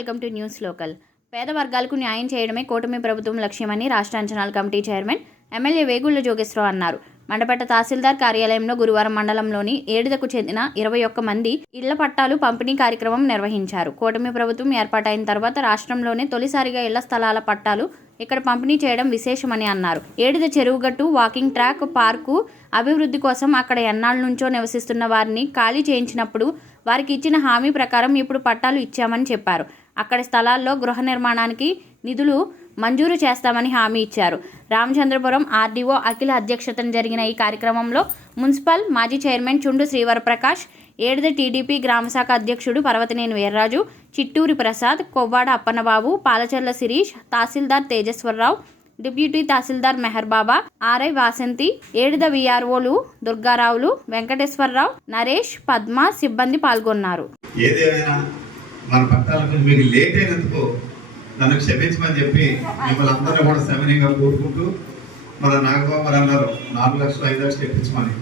Welcome to news local. పేద వర్గాలకు న్యాయం చేయడమే కూటమి ప్రభుత్వం లక్ష్యమని రాష్ట్ర అంచనాల committee chairman MLA Vegulla Jogeswara Rao అన్నారు. మండపేట తహసీల్దార్ కార్యాలయంలో గురువారం మండలంలోని ఏడుదకు చెందిన 21 మంది ఇళ్ల పట్టాలు పంపిణీ కార్యక్రమం నిర్వహించారు. కూటమి ప్రభుత్వం ఏర్పాటైన తర్వాత రాష్ట్రంలోనే తొలిసారిగా ఇళ్ల స్థలాల పట్టాలు ఇక్కడ పంపిణీ చేయడం విశేషమని అన్నారు. ఏడుద చెరువుగట్టు, వాకింగ్ ట్రాక్, పార్కు అభివృద్ధి కోసం అక్కడ ఎన్నాళ్ళ నుంచో నివసిస్తున్న వారిని ఖాళీ చేయించినప్పుడు వారికి ఇచ్చిన హామీ ప్రకారం ఇప్పుడు పట్టాలు ఇచ్చామని చెప్పారు. అక్కడి స్థలాల్లో గృహ నిర్మాణానికి నిధులు మంజూరు చేస్తామని హామీ ఇచ్చారు. రామచంద్రపురం ఆర్డీఓ అఖిల అధ్యక్షతన జరిగిన ఈ కార్యక్రమంలో మున్సిపల్ మాజీ చైర్మన్ చుండు శ్రీవరప్రకాష్, ఏడుద టీడీపీ గ్రామశాఖ అధ్యక్షుడు పర్వతనేని వీర్రాజు, చిట్టూరి ప్రసాద్, కొవ్వాడ అప్పన్నబాబు, పాలచర్ల శిరీష్, తహసీల్దార్ తేజేశ్వరరావు, డిప్యూటీ తహసీల్దార్ మెహర్ బాబా, ఆర్ఐ వాసంతి, ఏడుద విఆర్ఓలు దుర్గారావులు, వెంకటేశ్వరరావు, నరేష్, పద్మ సిబ్బంది పాల్గొన్నారు. ఏదేమైనా మన పట్టాలకు మీకు లేట్ అయినందుకు నన్ను క్షమించమని చెప్పి మిమ్మల్ని అందరూ కూడా సవినయంగా కోరుకుంటూ మన నాగబాబు అన్నారు 4 లక్షలు 5 లక్షలు ఇప్పించమని.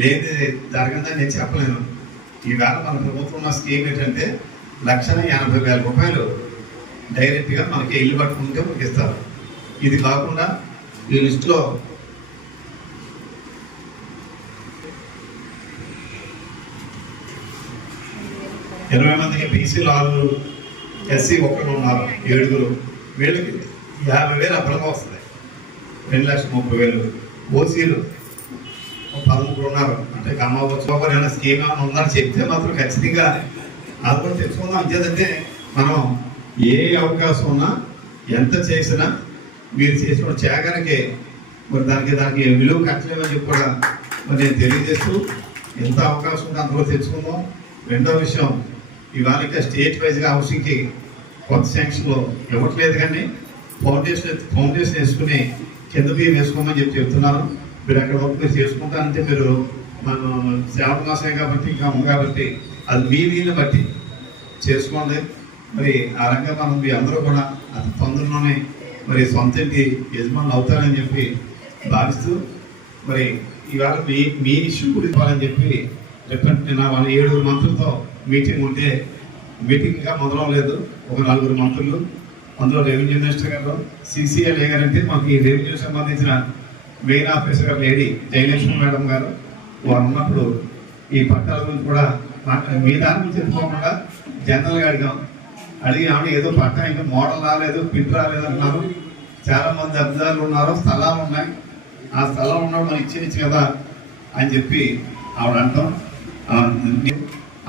లేదు జరగదని నేను చెప్పలేను. ఈవేళ మన ప్రభుత్వం స్కీమ్ ఏంటంటే 1,80,000 రూపాయలు డైరెక్ట్గా మనకి ఇల్లు పట్టుకుంటే మనకి ఇస్తారు. ఇది కాకుండా ఈ లిస్టులో ఇరవై మందికి బీసీలు 6, ఎస్సీ 1 ఉన్నారు 7. వీళ్ళకి 50,000 అదనంగా వస్తుంది. 2,30,000. ఓసీలు 13 ఉన్నారు. అంటే అమ్మఒచ్చి ఏమైనా స్కీమ్ ఏమైనా ఉందని చెప్తే మాత్రం ఖచ్చితంగా అది కూడా తెచ్చుకుందాం. అంతేదంటే మనం ఏ అవకాశం ఉన్నా ఎంత చేసినా మీరు చేసిన త్యాగానికి మరి దానికి విలువ కట్టలేమని చెప్పి కూడా మరి నేను తెలియజేస్తూ ఎంత అవకాశం ఉంటే అంతలో తెచ్చుకుందాం. రెండో విషయం, ఇవాళ ఇంకా స్టేట్ వైజ్గా హౌసింగ్కి కొత్త శాంక్షన్లో ఇవ్వట్లేదు, కానీ ఫౌండేషన్ వేసుకుని కిందకి వేసుకోమని చెప్తున్నారు. మీరు అక్కడ వరకు మీరు చేసుకుంటానంటే మీరు మనం సేవల మాసమే కాబట్టి ఇంకా కాబట్టి అది మీ దీన్ని బట్టి చేసుకోండి. మరి ఆ రంగా మనం మీ అందరూ కూడా అతి తొందరలోనే మరి సొంత ఇంటి యజమానులు అవుతారని చెప్పి భావిస్తూ మరి ఇవాళ మీ ఇష్యూ కూడా ఇవ్వాలని చెప్పి రేపటి నేను 7 మంత్రులతో మీటింగ్ ఉంటే మీటింగ్ ఇంకా మొదలవలేదు. ఒక 4 మంత్రులు, అందులో రెవెన్యూ మినిస్టర్ గారు, సిసిఎల్ గారంటే మాకు ఈ రెవెన్యూ సంబంధించిన మెయిన్ ఆఫీసర్ గారు లేడీ జయలక్ష్మి మేడం గారు వారు ఉన్నప్పుడు ఈ పట్టాల గురించి కూడా మీ దాని గురించి చెప్పుకోకుండా జనరల్గా అడిగి ఆవిడ ఏదో పట్టా ఇంకా మోడల్ రాలేదు, పిన్ రాలేదు అంటున్నారు. చాలామంది అబ్జార్లు ఉన్నారు, స్థలాలు ఉన్నాయి. ఆ స్థలం ఉన్నప్పుడు మనం ఇచ్చి కదా అని చెప్పి ఆవిడ అంటాం.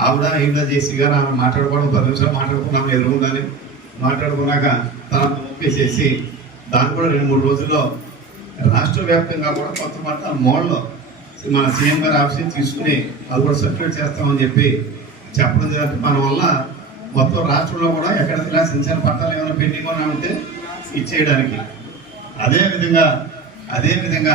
ఆవిడ ఈవిడ చేసి గారు ఆమె మాట్లాడుకోవడం 10 నిమిషాలు మాట్లాడుకున్నాము ఎదురుగుందని. మాట్లాడుకున్నాక తన ఒప్పేసేసి దాన్ని కూడా 2-3 రోజుల్లో రాష్ట్ర వ్యాప్తంగా కూడా కొత్త పట్టాల మోడల్లో మన సీఎం గారు ఆఫీస్ తీసుకుని అది కూడా సర్టిఫికేట్ చేస్తామని చెప్పి చెప్పడం జరిగింది. మన వల్ల మొత్తం రాష్ట్రంలో కూడా ఎక్కడికైనా చిన్న పట్టాలు ఏమైనా పెండింగ్ ఉంటే ఇచ్చేయడానికి. అదేవిధంగా